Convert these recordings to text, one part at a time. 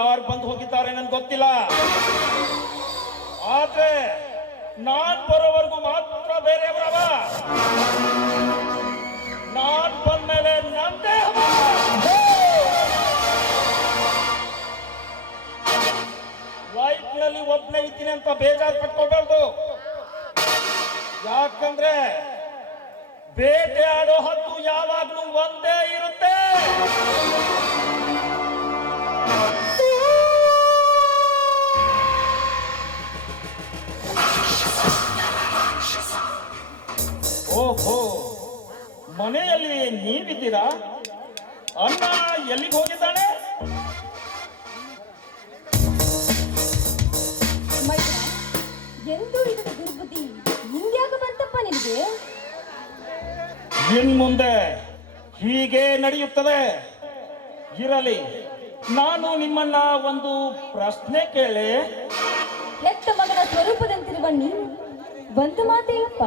ಯಾರು ಬಂದು ಹೋಗಿದ್ದಾರೆ ನನ್ಗೆ ಗೊತ್ತಿಲ್ಲ. ಆದ್ರೆ ನಾನ್ ಬರೋವರೆಗೂ ಮಾತ್ರ ಬೇರೆಯವರವ. ನಾನ್ ಬಂದ್ಮೇಲೆ ನಂದೇ ಲೈಫ್ ನಲ್ಲಿ ಒಬ್ಬನೇ ಇದ್ದೀನಿ ಅಂತ ಬೇಜಾರು ಪಟ್ಕೋಬಾರ್ದು. ಯಾಕಂದ್ರೆ ಬೇಟೆ ಆಡೋ ಹತ್ತು ಯಾವಾಗ್ಲೂ ಒಂದೇ ಇರುತ್ತೆ. ಓಹೋ, ಮನೆಯಲ್ಲಿ ನೀವಿದ್ದೀರಾ? ಅಣ್ಣ ಎಲ್ಲಿಗೆ ಹೋಗಿದ್ದಾನೆ? ಎಂದು ಇದರ ದುರ್ಬುದ್ಧಿ ನಿಂಗ್ಯಾಕ ಬಂತಪ್ಪ ನಿನಗೆ? ಇನ್ ಮುಂದೆ ಹೀಗೆ ನಡೆಯುತ್ತದೆ. ಇರಲಿ, ನಾನು ನಿಮ್ಮನ್ನ ಒಂದು ಪ್ರಶ್ನೆ ಕೇಳಿ. ಹೆತ್ತ ಮಗನ ಸ್ವರೂಪದಂತಿರುವ ನೀನು ಒಂದು ಮಾತೇಯಪ್ಪ,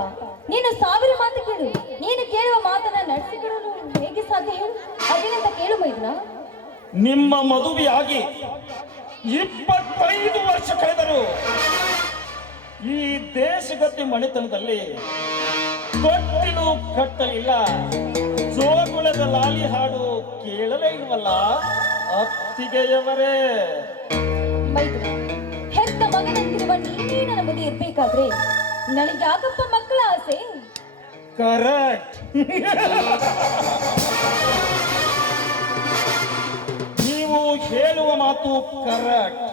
ನೀನು ಸಾವಿರ ಮಾತು ಕೇಳು. ನೀನು ಕೇಳುವ ಮಾತನ್ನ ನಡೆಸಿಕೊಳ್ಳಲು ಹೇಗೆ ಸಾಧ್ಯ ಹೇಳು? ಅದೇನಂತ ಕೇಳು ಮೈದ್ನ. ನಿಮ್ಮ ಮದುವೆಯಾಗಿ 25 ವರ್ಷ ಕಳೆದರು. ಈ ದೇಶಗತಿ ಮಣಿತನದಲ್ಲಿ ತೊಟ್ಟಿಲು ಕಟ್ಟಲಿಲ್ಲ, ಜೋಗುಳದ ಲಾಲಿ ಹಾಡು ಕೇಳಲೇ ಇಲ್ವಲ್ಲ ಅತ್ತಿಗೆಯವರೇ. ಮೈದ್ನ, ಹೆತ್ತ ಮಗನಂತಿರುವ ನೀನೇ ನನ್ನ ಮದುವೆ ಇರ್ಬೇಕಾದ್ರೆ ನನಗೆ ಯಾಕಪ್ಪ ಮಕ್ಕಳ ಆಸೆ? ಕರೆಕ್ಟ್. ನೀವು ಹೇಳುವ ಮಾತು ಕರೆಕ್ಟ್.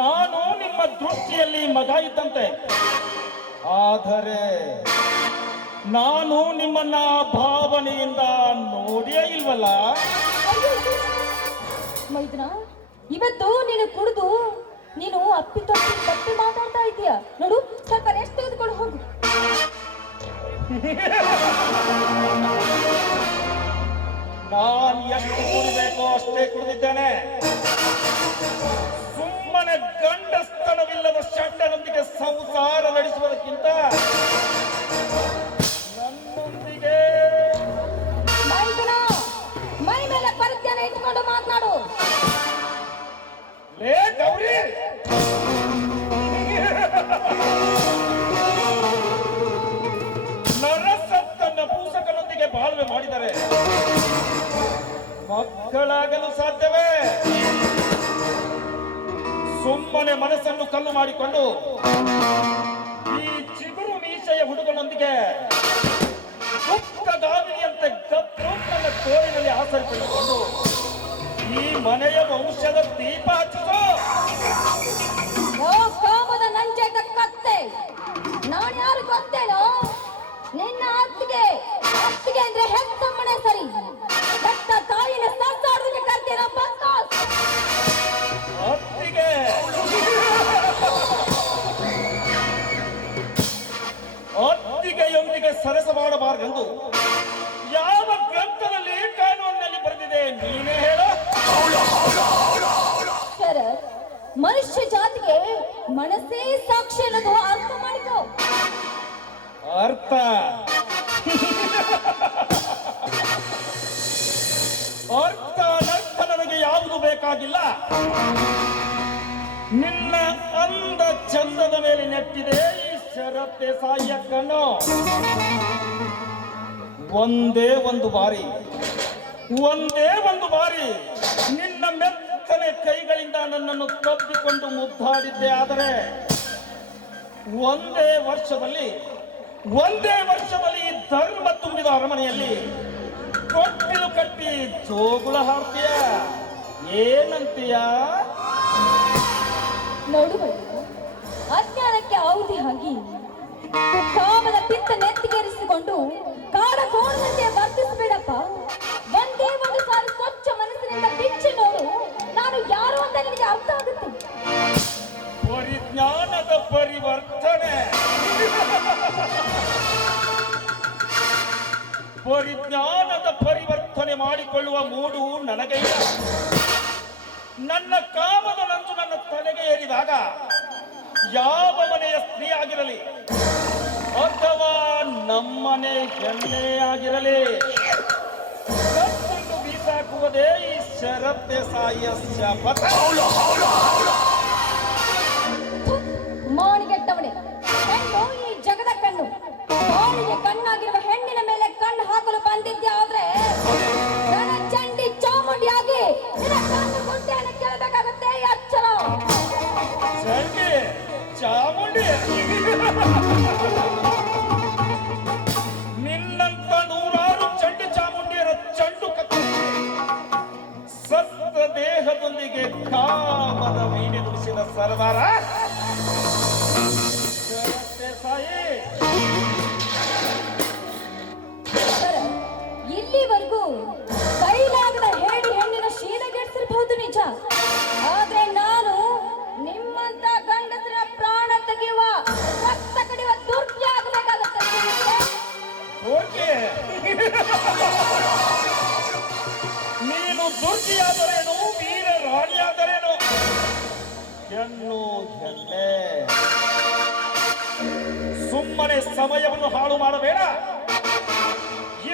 ನಾನು ನಿಮ್ಮ ದೃಷ್ಟಿಯಲ್ಲಿ ಮಗ ಇದ್ದಂತೆ, ಆದರೆ ನಾನು ನಿಮ್ಮನ್ನ ಭಾವನೆಯಿಂದ ನೋಡಿಯೇ ಇಲ್ವಲ್ಲ. ಮೈದ್ನ, ಇವತ್ತು ನೀನು ಕುಡಿದು ನೀನು ಅಪ್ಪಿ ತಪ್ಪಿ ಮಾತಾಡ್ತಾ ಇದೀಯ ನೋಡು. ಸ್ವಲ್ಪ ರೆಸ್ಟ್ ತೆಗೆದುಕೊಂಡು ಹೋಗು. ನಾನು ಎಷ್ಟು ಕುಡಿಬೇಕೋ ಅಷ್ಟೇ ಕುಡಿದಿದ್ದೇನೆ. ಸುಮ್ಮನೆ ಗಂಡಸ್ತನವಿಲ್ಲದ ಷಡ್ಡನೊಂದಿಗೆ ಸಂಸಾರ ನಡೆಸುವುದಕ್ಕಿಂತ ನನ್ನೊಂದಿಗೆ ಮೈ ಮೇಲೆ ಪರಿಜ್ಞಾನ ಇಟ್ಕೊಂಡು ಮಾತನಾಡು. ಲೇ ಗೌರಿ, ನರಸತ್ತನ್ನ ಪೂಸಕನೊಂದಿಗೆ ಬಾಳ್ವೆ ಮಾಡಿದರೆ ಮಕ್ಕಳಾಗಲು ಸಾಧ್ಯವೇ? ಸುಮ್ಮನೆ ಮನಸ್ಸನ್ನು ಕಲ್ಲು ಮಾಡಿಕೊಂಡು ಈ ಚಿಗುರು ಮೀಸೆಯ ಹುಡುಗನೊಂದಿಗೆ ಗಾವಿನಿಯಂತೆ ಗತ್ತು ನನ್ನ ತೋಳಿನಲ್ಲಿ ಆಸರಿಸಿಕೊಂಡು ಈ ಮನೆಯ ವಂಶದ ದೀಪ ಹಚ್ಚಿಸೋ. ಕಾಮದ ನಂಜೆದ ಕತ್ತೆ, ನಾನು ಯಾರು ಗೊತ್ತೇನೋ? ನಿನ್ನ ಅತ್ತಿಗೆ ಅಂದ್ರೆ ಹೆತ್ತಮ್ಮನೆ ಸರಿ. ಹೆತ್ತ ತಾಯಿನ ಸಂಸಾರದಲ್ಲಿ ಕರ್ತೀನೋ ಬಸ್ತಾಸ್. ಅತ್ತಿಗೆ ಅತ್ತಿಗೆಯೊಂದಿಗೆ ಸರಸ ಮಾಡಬಾರದೆಂದು ಯಾವ ಗ್ರಂಥದಲ್ಲಿ ಕಾನೂನಿನಲ್ಲಿ ಬರೆದಿದೆ ನೀನೇ ಹೇಳು. ಶರತ್, ಮನುಷ್ಯ ಜಾತಿಗೆ ಮನಸ್ಸೇ ಸಾಕ್ಷಿ ಅನ್ನೋದು ಅರ್ಥ ಮಾಡಿಕೋ. ಅರ್ಥ ಅರ್ಥ ನನಗೆ ಯಾವುದು ಬೇಕಾಗಿಲ್ಲ. ನಿನ್ನ ಅಂದ ಚಂದದ ಮೇಲೆ ನೆಟ್ಟಿದೆ ಈ ಶರತ್ತೆ ಸಾಯಕ್ಕನ್ನು. ಒಂದೇ ಒಂದು ಬಾರಿ ನಿನ್ನ ಮೆತ್ತನೆ ಕೈಗಳಿಂದ ನನ್ನನ್ನು ತಬ್ಬಿಕೊಂಡು ಮುದ್ದಾಡಿದ್ದೆ. ಆದರೆ ಒಂದೇ ವರ್ಷದಲ್ಲಿ ಈ ಧರ್ಮ ತುಂಬಿದ ಅರಮನೆಯಲ್ಲಿ ಕೊಟ್ಟಿಲು ಕಟ್ಟಿ ಜೋಗುಳ ಹಾಡ್ತೀಯ, ಏನಂತೀಯ? ನೋಡು, ಅಜ್ಞಾನಕ್ಕೆ ಆಹುತಿ ಹಾಕಿ ಕಾಮದ ಪಿತ್ತ ನೆತ್ತಿಗೇರಿಸಿಕೊಂಡು ಕಾಡ ಕೋಣದಂತೆ ವರ್ತಿಸಬೇಡಪ್ಪ. ಒಂದೇ ಒಂದು ಸಾರಿ ಸ್ವಚ್ಛ ಮನಸ್ಸಿನಿಂದ ಬಿಚ್ಚಿ ನೋಡು, ನಾನು ಯಾರು ಅಂತ ನಿನಗೆ ಅರ್ಥ ಆಗುತ್ತೆ. ಪರಿಜ್ಞಾನದ ಪರಿವರ್ತನೆ ಮಾಡಿಕೊಳ್ಳುವ ಮೂಡು ನನಗೆ ಇಲ್ಲ. ನನ್ನ ಕಾಮದ ನಂಜು ನನ್ನ ತಲೆಗೆ ಏರಿದಾಗ ಯಾವ ಮನೆಯ ಸ್ತ್ರೀ ಆಗಿರಲಿ ಅಥವಾ ನಮ್ಮನೆ ಹೆಣ್ಣೆ ಆಗಿರಲಿ, ಕತ್ತನ್ನು ಬೀಸಾಕುವುದೇ ಈ ಶರತ್ ದೇಸಾಯಿಯ ಶಪಥ. ಮಾಣಿಗೆಟ್ಟವನೇ, ಹೆಣ್ಣು ಈ ಜಗದ ಕಣ್ಣು. ಬಾಳಿಗೆ ಕಣ್ಣಾಗಿರುವ ಹೆಣ್ಣಿನ ಮೇಲೆ ಕಣ್ಣು ಹಾಕಲು ಬಂದಿದ್ಯಾದ್ರೆ ಚಂಡಿ ಚಾಮುಂಡಿಯಾಗಿ ನಿನ್ನ ಕಣ್ಣು ಗುಡ್ಡೆಯನ್ನು ಕೇಳಬೇಕಾಗುತ್ತೆ. ಎಚ್ಚರ. ಚಂಡಿ ಚಾಮುಂಡಿ, ನಿನ್ನಂತ ನೂರಾರು ಚಂಡಿ ಚಾಮುಂಡಿಯರ ಚಂಡು ಕತ್ತು ಸತ್ತ ದೇಹದೊಂದಿಗೆ ಕಾಮದ ವೀಣೆ ನುಡಿಸಿದ ಸರದಾರ ಶರತ್ ದೇಸಾಯಿ. ಸರ್, ಇಲ್ಲಿವರೆಗೂ ಕೈಲಾಗದ ಹೇಳಿ ಹೆಣ್ಣಿನ ಶೀಲಗೆಡಿಸಿರಬಹುದು ನಿಜ. ಆದ್ರೆ ನಾನು ನಿಮ್ಮಂತ ಗಂಡಸರ ಪ್ರಾಣ ತೆಗೆಯುವ, ರಕ್ತ ಕಡಿಯುವ ದುರ್ಗಿ ಆಗಬೇಕಾಗುತ್ತೆ. ಓಕೆ, ನೀನು ದುರ್ಗಿಯಾದರೇನು, ವೀರ ರಾಣಿಯಾದರೇನು, ಹೆಣ್ಣು ಹೆಣ್ಣೆ. ಸುಮ್ಮನೆ ಸಮಯವನ್ನು ಹಾಳು ಮಾಡಬೇಡ.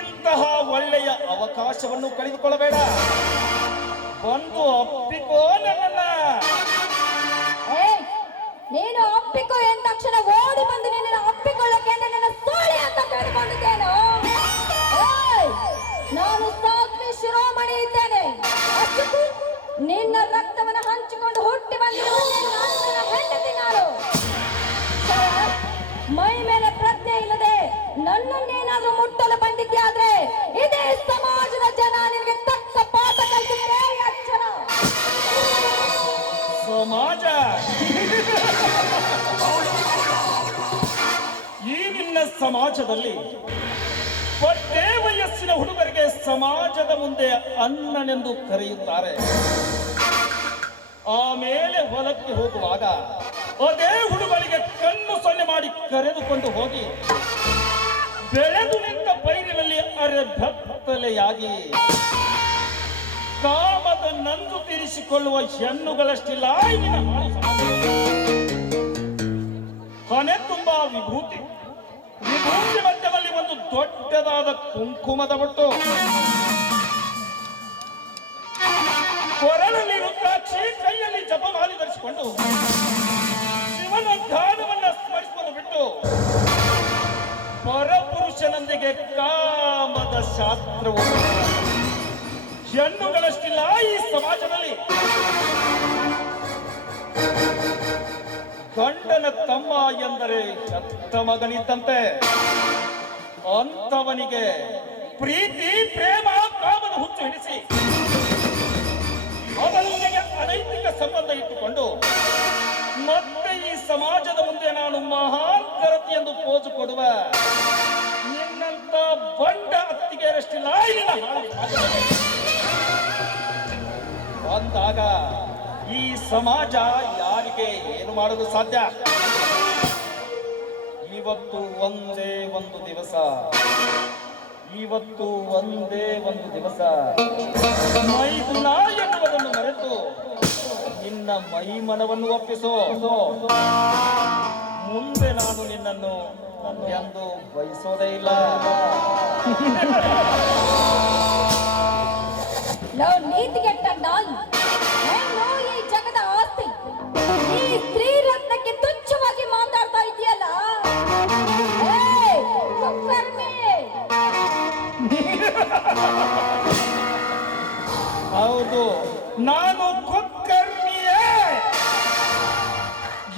ಇಂತಹ ಒಳ್ಳೆಯ ಅವಕಾಶವನ್ನು ಕಳೆದುಕೊಳ್ಳಬೇಡ. ಬಂದು ಅಪ್ಪಿಕೋ ನನ್ನನ್ನ. ಏಯ್, ನೀನು ಅಪ್ಪಿಕೋ ಎಂದ ತಕ್ಷಣ ಓಡಿ ಬಂದು ನಿನ್ನ ಅಪ್ಪಿಕೊಳ್ಳಕ್ಕೆ ನನ್ನ ಸೋಳಿ ಅಂತ ಕೇಳಿಕೊಂಡಿದ್ದೇನು? ಏಯ್, ನಾನು ಸಾಧ್ವಿ ಶಿರೋಮಣಿ ಇದ್ದೇನೆ. ಅಷ್ಟಕ್ಕೂ ನಿನ್ನ ರಕ್ತವನ್ನು ಹಂಚಿಕೊಂಡು ಹುಟ್ಟಿ ಬಂದಿರುವ ನನ್ನ ಹೆಂಡತಿ ನಾನು. ಸರ್, ಮೈ ಮೇಲೆ ಪ್ರಜ್ಞೆ ಇಲ್ಲದೆ ನನ್ನನ್ನೇನಾದ್ರೂ ಮುಟ್ಟಲು ಬಂದಿದ್ಯಾದ್ರೆ ಇದೇ ಸಮಾಜದ ಜನ ನಿನಗೆ ತಕ್ಕ ಪಾಠ ಕಲಿಸಿದ್ರೆ. ಎಚ್ಚರ. ಸಮಾಜ, ಈ ನಿನ್ನ ಸಮಾಜದಲ್ಲಿ ಒಟ್ಟೇ ವಯಸ್ಸಿನ ಹುಡುಗರಿಗೆ ಸಮಾಜದ ಮುಂದೆ ಅಣ್ಣನೆಂದು ಕರೆಯುತ್ತಾರೆ. ಆಮೇಲೆ ಹೊಲಕ್ಕೆ ಹೋಗುವಾಗ ಅದೇ ಹುಡುಗರಿಗೆ ಕಣ್ಣು ಸೊನ್ನೆ ಮಾಡಿ ಕರೆದುಕೊಂಡು ಹೋಗಿ ಬೆಳೆದು ನಿಂತ ಪೈರಿನಲ್ಲಿ ಅರೆಬೆತ್ತಲೆಯಾಗಿ ಕಾಮದ ನಂದು ತೀರಿಸಿಕೊಳ್ಳುವ ಹೆಣ್ಣುಗಳಷ್ಟಿಲ್ಲ ಇಲ್ಲಿನ ಹಾಳು ಸಮಾಜದಲ್ಲಿ. ಹಣೆ ತುಂಬಾ ವಿಭೂತಿ, ವಿಭೂತಿ ಮಧ್ಯದಲ್ಲಿ ಒಂದು ದೊಡ್ಡದಾದ ಕುಂಕುಮದ ಬೊಟ್ಟು, ಕೊರಳಲ್ಲಿ ರುದ್ರಾಕ್ಷಿ, ಕೈಯಲ್ಲಿ ಜಪಮಾಲಿ ಧರಿಸಿಕೊಂಡು ಶಿವನ ಧ್ಯಾನವನ್ನ ಸ್ಮರಿಸುವುದು ಬಿಟ್ಟು ಪರಪುರುಷನೊಂದಿಗೆ ಕಾಮದ ಶಾಸ್ತ್ರವು ಹೆಣ್ಣುಗಳಷ್ಟಿಲ್ಲ ಈ ಸಮಾಜದಲ್ಲಿ. ಗಂಡನ ತಮ್ಮ ಎಂದರೆ ಹೆತ್ತ ಮಗನಿದ್ದಂತೆ. ಅಂತವನಿಗೆ ಪ್ರೀತಿ, ಪ್ರೇಮ, ಕಾಮದ ಹುಚ್ಚು ಹಿಡಿಸಿ ಅವರೊಂದಿಗೆ ಅನೈತಿಕ ಸಂಬಂಧ ಇಟ್ಟುಕೊಂಡು ಮತ್ತೆ ಈ ಸಮಾಜದ ಮುಂದೆ ನಾನು ಮಹಾನ್ ಕರತಿ ಎಂದು ಪೋಜು ಕೊಡುವ ನಿನ್ನಂತ ಬಂಡ ಅತ್ತಿಗೆಯರಷ್ಟಿಲ್ಲ ಇಲ್ಲಿನ ಹಾಳು ಸಮಾಜದಲ್ಲಿ. ಅಂದಾಗ ಈ ಸಮಾಜ ಯಾರಿಗೆ ಏನು ಮಾಡಲು ಸಾಧ್ಯ? ಇವತ್ತು ಒಂದೇ ಒಂದು ದಿವಸ, ಇವತ್ತು ಒಂದೇ ಒಂದು ದಿವಸ ಮೈದುನ ಎನ್ನುವುದನ್ನು ಮರೆತು ನಿನ್ನ ಮೈ ಮನವನ್ನು ಒಪ್ಪಿಸೋ. ಮುಂದೆ ನಾನು ನಿನ್ನನ್ನು ಎಂದು ಬಯಸೋದೇ ಇಲ್ಲ. ನೀತಿಗೆಟ್ಟ ನಾಯಿ, ಹೆಣ್ಣು ಈ ಜಗದ ಆಸ್ತಿ. ಈ ಸ್ತ್ರೀ ರತ್ನಕ್ಕೆ ತುಚ್ಛವಾಗಿ ಮಾತಾಡ್ತಾ ಇದೆಯಲ್ಲ. ಹೌದು, ನಾನು ಕುಕ್ಕರ್ಮಿಯೇ.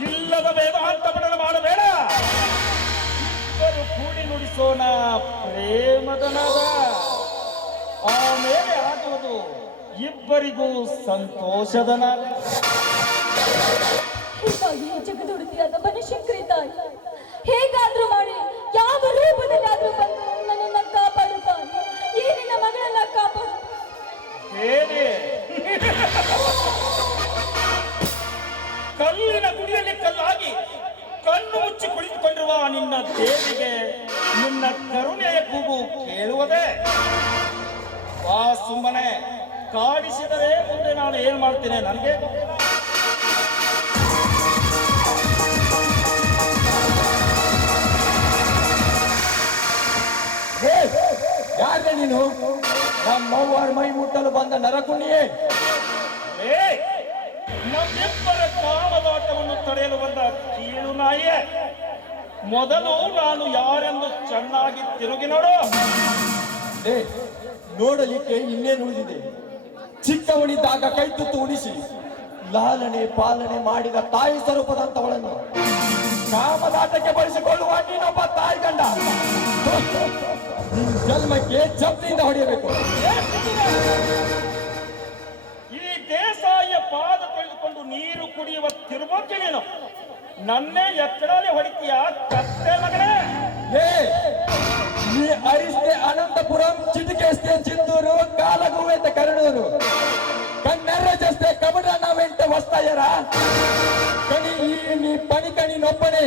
ಇಲ್ಲದ ವೇದಾಂತ ಪಠಣ ಮಾಡಬೇಡ. ಇಬ್ಬರು ಕೂಡಿ ನುಡಿಸೋಣ ಪ್ರೇಮದ ನಾದ. ಆಮೇಲೆ ಆಗುವುದು ಇಬ್ಬರಿಗೂ ಸಂತೋಷದ ನಾದ. ಹೀಗಾಗಿ ಜಗದುಡುತಿಯಾದ ಬನಶಂಕರಿ ತಾಯಿ ಹೇಗಾದ್ರೂ ಮಾಡಿ ಯಾವ ರೂಪದಲ್ಲಿ ಆದ್ರೂ ಬಂದು ನನ್ನನ್ನ ಕಾಪಾಡುತ್ತಾನೆ. ಈ ನಿನ್ನ ಮಗಳನ್ನ ಕಾಪಾಡು. ಹೇಗೆ ಕಲ್ಲಿನ ಗುಡಿಯಲ್ಲಿ ಕಲ್ಲಾಗಿ ಕಣ್ಣು ಮುಚ್ಚಿ ಕುಳಿತುಕೊಂಡಿರುವ ನಿನ್ನ ದೇವಿಗೆ ನಿನ್ನ ಕರುಣೆಯ ಕೂಗು ಕೇಳುವುದೇ? ವಾ ಸುಮ್ಮನೆ ಕಾಡಿಸಿದರೆ ಮುಂದೆ ನಾನು ಏನ್ ಮಾಡ್ತೇನೆ ನನಗೆ ಗೊತ್ತಿಲ್ಲ. ಯಾರ್ದೆ ನೀನು? ನಮ್ಮವ್ವರ ಮೈ ಮುಟ್ಟಲು ಬಂದ ನರಕುಣಿಯೇ, ಏ ನಮ್ಮಿಬ್ಬರ ಕಾಮದಾಟವನ್ನು ತಡೆಯಲು ಬಂದ ಕೀಳು ನಾಯಿಯೇ, ಮೊದಲು ನಾನು ಯಾರೆಂದು ಚೆನ್ನಾಗಿ ತಿರುಗಿ ನೋಡು. ಏ ನೋಡಲಿಕ್ಕೆ ಇನ್ನೇನು ಉಳಿದಿದೆ? ಚಿಕ್ಕವನಿದ್ದಾಗ ಕೈ ತುತ್ತು ಉಣಿಸಿ ಲಾಲನೆ ಪಾಲನೆ ಮಾಡಿದ ತಾಯಿ ಸ್ವರೂಪದಂತವಳನ್ನು ಕಾಮದಾಟಕ್ಕೆ ಬಳಸಿಕೊಳ್ಳುವ ನೀನೊಬ್ಬ ತಾಯಿ ಗಂಡ. ನಿನ್ ಜನ್ಮಕ್ಕೆ ಜಪ್ತಿಯಿಂದ ಹೊಡೆಯಬೇಕು. ಈ ದೇಸಾಯಿಯ ಪಾದ ತೆಗೆದುಕೊಂಡು ನೀರು ಕುಡಿಯುವ ತಿರುಬೋಕೆ ನೀನು ನನ್ನೇ ಎತ್ತಡಾಲೆ ಹೊಡಿತೀಯ ಕತ್ತೆ ಮಗನೇ. ಏ ನೀ ಅರಿಸ್ತೆ ಅನಂತಪುರಂ, ಚಿಟಿಕೆಸ್ತೆ ಚಿತ್ತೂರು, ಕಾಲಗುವೆಂತ ಕರಡೂರು, ಕಣ್ಣೆರಜಸ್ತೆ ಕಬಡನ ವೆಂಟ ವಸ್ತಾಯರ ಕಣಿ ಈ ನೀ ಪಣಿ ಕಣಿ ನೊಪ್ಪನೆ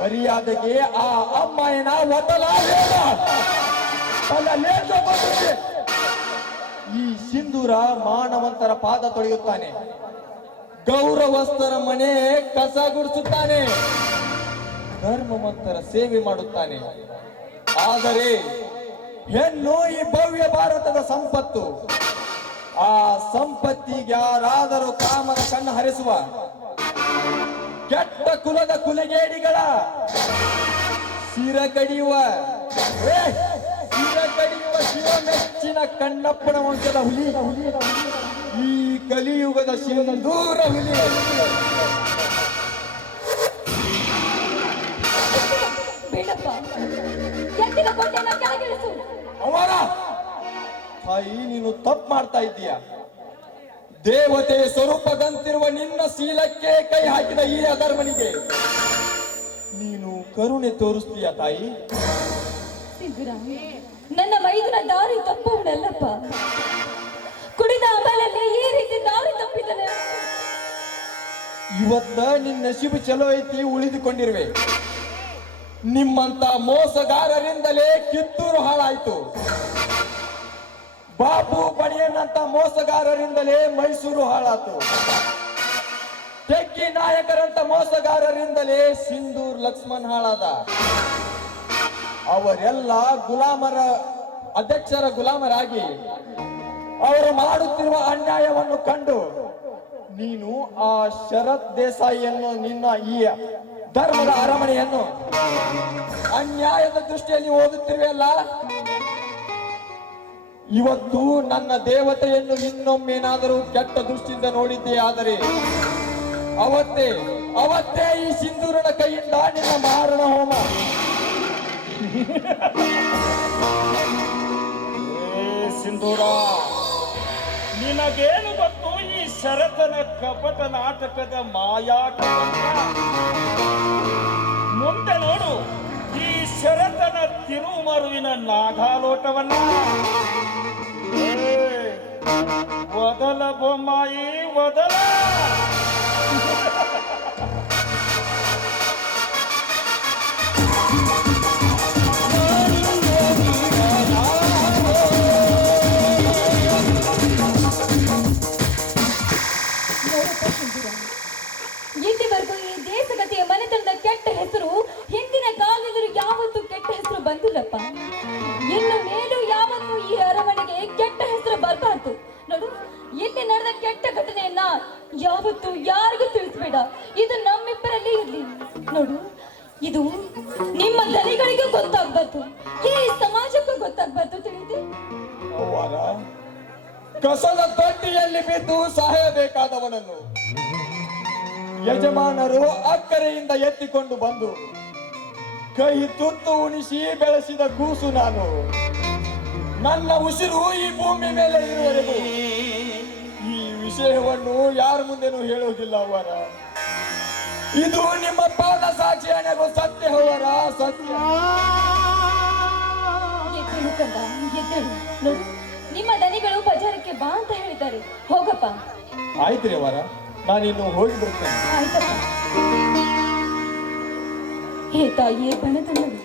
ಮರ್ಯಾದೆಗೆ ಆ ಅಮ್ಮಾಯನ ಒತ್ತಲ ಈ ಸಿಂಧೂರ ಮಾನವಂತರ ಪಾದ ತೊಳೆಯುತ್ತಾನೆ, ಗೌರವಸ್ಥರ ಮನೆ ಕಸ ಗುಡಿಸುತ್ತಾನೆ, ಧರ್ಮವಂತರ ಸೇವೆ ಮಾಡುತ್ತಾನೆ. ಆದರೆ ಹೆಣ್ಣು ಈ ಭವ್ಯ ಭಾರತದ ಸಂಪತ್ತು. ಆ ಸಂಪತ್ತಿಗೆ ಯಾರಾದರೂ ಕಾಮನ ಕಣ್ಣು ಹರಿಸುವ ಕೆಟ್ಟ ಕುಲದ ಕುಲಗೇಡಿಗಳ ಸಿರ ಕಡಿಯುವ ಶಿವ ಮೆಚ್ಚಿನ ಕಣ್ಣಪ್ಪನ ವಂಶದ ಹುಲಿ, ಈ ಕಲಿಯುಗದ ಸಿಂಧೂರ ಹುಲಿ. ಬೇಡಪ್ಪ, ಎತ್ತಿನ ಕೊಂಡೆನ ಕೆಳಗಿಳಿಸು. ಅವರ ತಾಯಿ, ನೀನು ತಪ್ಪು ಮಾಡ್ತಾ ಇದ್ದೀಯ. ದೇವತೆ ಸ್ವರೂಪದಂತಿರುವ ನಿನ್ನ ಶೀಲಕ್ಕೆ ಕೈ ಹಾಕಿದ ಈ ಅಧರ್ಮನಿಗೆ ನೀನು ಕರುಣೆ ತೋರಿಸ್ತೀಯ ತಾಯಿ? ಸಿದ್ಧರಾಮ, ನನ್ನ ಮೈದುನ ದಾರಿ ತಪ್ಪುವುದಲ್ಲಪ್ಪ. ಕುಡಿದ ಅಮಲಲ್ಲಿ ಈ ರೀತಿ ದಾರಿ ತಪ್ಪಿದನೆ. ಇವತ್ತ ನಿನ್ನ ನಸೀಬು ಚಲೋ ಐತಿ, ಉಳಿದುಕೊಂಡಿರುವೆ. ನಿಮ್ಮಂತ ಮೋಸಗಾರರಿಂದಲೇ ಕಿತ್ತೂರು ಹಾಳಾಯ್ತು. ಬಾಬು ಬಣಿಯನ್ನಂತ ಮೋಸಗಾರರಿಂದಲೇ ಮೈಸೂರು ಹಾಳಾತು. ಟೆಕ್ಕಿ ನಾಯಕರಂತ ಮೋಸಗಾರರಿಂದಲೇ ಸಿಂಧೂರ್ ಲಕ್ಷ್ಮಣ್ ಹಾಳಾದ. ಅವರೆಲ್ಲ ಗುಲಾಮರ ಅಧ್ಯಕ್ಷರ ಗುಲಾಮರಾಗಿ ಅವರು ಮಾಡುತ್ತಿರುವ ಅನ್ಯಾಯವನ್ನು ಕಂಡು ನೀನು ಆ ಶರತ್ ದೇಸಾಯಿಯನ್ನು, ನಿನ್ನ ಈ ಧರ್ಮದ ಅರಮನೆಯನ್ನು ಅನ್ಯಾಯದ ದೃಷ್ಟಿಯಲ್ಲಿ ಓದುತ್ತಿರುವೆಯಲ್ಲ. ಇವತ್ತು ನನ್ನ ದೇವತೆಯನ್ನು ಇನ್ನೊಮ್ಮೇನಾದರೂ ಕೆಟ್ಟ ದೃಷ್ಟಿಯಿಂದ ನೋಡಿದ್ದೆ ಆದರೆ ಅವತ್ತೇ ಈ ಸಿಂಧೂರನ ಕೈಯಿಂದ ನಿನ್ನ ಮಾರಣ ಹೋಮ. ಸಿಂಧೂರ, ನಿನಗೇನು ಗೊತ್ತು ಈ ಶರತನ ಕಪಟ ನಾಟಕದ ಮಾಯಾಟ? ಮುಂದೆ ನೋಡು ಈ ಶರತನ ತಿರುಮರುವಿನ ನಾಗಾಲೋಟವನ್ನ. ವದಲ ಬೊಮ್ಮಾಯಿ ವದಲ. ಇಲ್ಲಿವರೆಗೂ ಈ ದೇಶಗತಿಯ ಮನೆತನದ ಕೆಟ್ಟ ಹೆಸರು ಹಿಂದಿನ ಕಾಲದಲ್ಲಿ ಯಾವತ್ತೂ ಕೆಟ್ಟ ಹೆಸರು ಬಂದಿಲ್ಲಪ್ಪ. ಇನ್ನು ಮೇಲೂ ಯಾವತ್ತೂ ಈ ಅರಮನೆಗೆ ಕೆಟ್ಟ ಹೆಸರು ಬರಬಾರ್ದು. ನೋಡು, ಇಲ್ಲಿ ನಡೆದ ಕೆಟ್ಟ ಘಟನೆಯನ್ನ ಯಾವತ್ತೂ ಯಾರಿಗೂ ತಿಳಿಸ್ಬೇಡ. ಇದು ನಮ್ಮಿಬ್ಬರಲ್ಲಿ ಇರ್ಲಿ. ನೋಡು, ಇದು ನಿಮ್ಮ ದನಿಗಳಿಗೂ ಗೊತ್ತಾಗ್ಬಾರ್ದು, ಈ ಸಮಾಜಕ್ಕೂ ಗೊತ್ತಾಗ್ಬಾರ್ದು. ತಿಳಿದೆ? ಅವ್ವಾರ, ಕಸದ ತೊಟ್ಟಿಯಲ್ಲಿ ಬಿದ್ದು ಸಾಯಬೇಕಾದವನನ್ನು ಯಜಮಾನರು ಅಕ್ಕರೆಯಿಂದ ಎತ್ತಿಕೊಂಡು ಬಂದು ಕೈ ತುತ್ತು ಉಣಿಸಿ ಬೆಳೆಸಿದ ಕೂಸು ನಾನು. ನನ್ನ ಉಸಿರು ಈ ಭೂಮಿ ಮೇಲೆ ಇರುವವರೆಗೂ ಈ ವಿಷಯವನ್ನು ಯಾರ ಮುಂದೆನೂ ಹೇಳುವುದಿಲ್ಲ ಅವರ. ಇದು ನಿಮ್ಮ ಪಾದ ಸಾಕ್ಷಿ ಹಣೆಗೂ ಸತ್ಯ ಅವರ, ಸತ್ಯ. ಎದ್ದೇಳು ಕಂದ, ಎದ್ದೇಳು. ನೋಡು, ನಿಮ್ಮ ದನಿಗಳು ಬಜಾರಕ್ಕೆ ಬಾ ಅಂತ ಹೇಳಿದ್ದಾರೆ. ಹೋಗಪ್ಪ. ಆಯ್ತ್ರಿ ಅವರ, ನಾನಿನ್ನು ಹೋಗಿ ಬರ್ತೇನೆ. ಆಯ್ತಪ್ಪ. ಹೇ ತಾಯಿಯೇ ಬಣತನದು,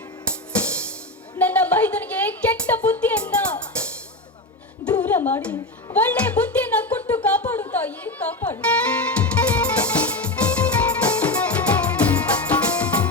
ನನ್ನ ಮೈದನಿಗೆ ಕೆಟ್ಟ ಬುದ್ಧಿಯನ್ನ ದೂರ ಮಾಡಿ ಒಳ್ಳೆ ಬುದ್ಧಿಯನ್ನ ಕೊಟ್ಟು ಕಾಪಾಡು ತಾಯಿ, ಕಾಪಾಡು.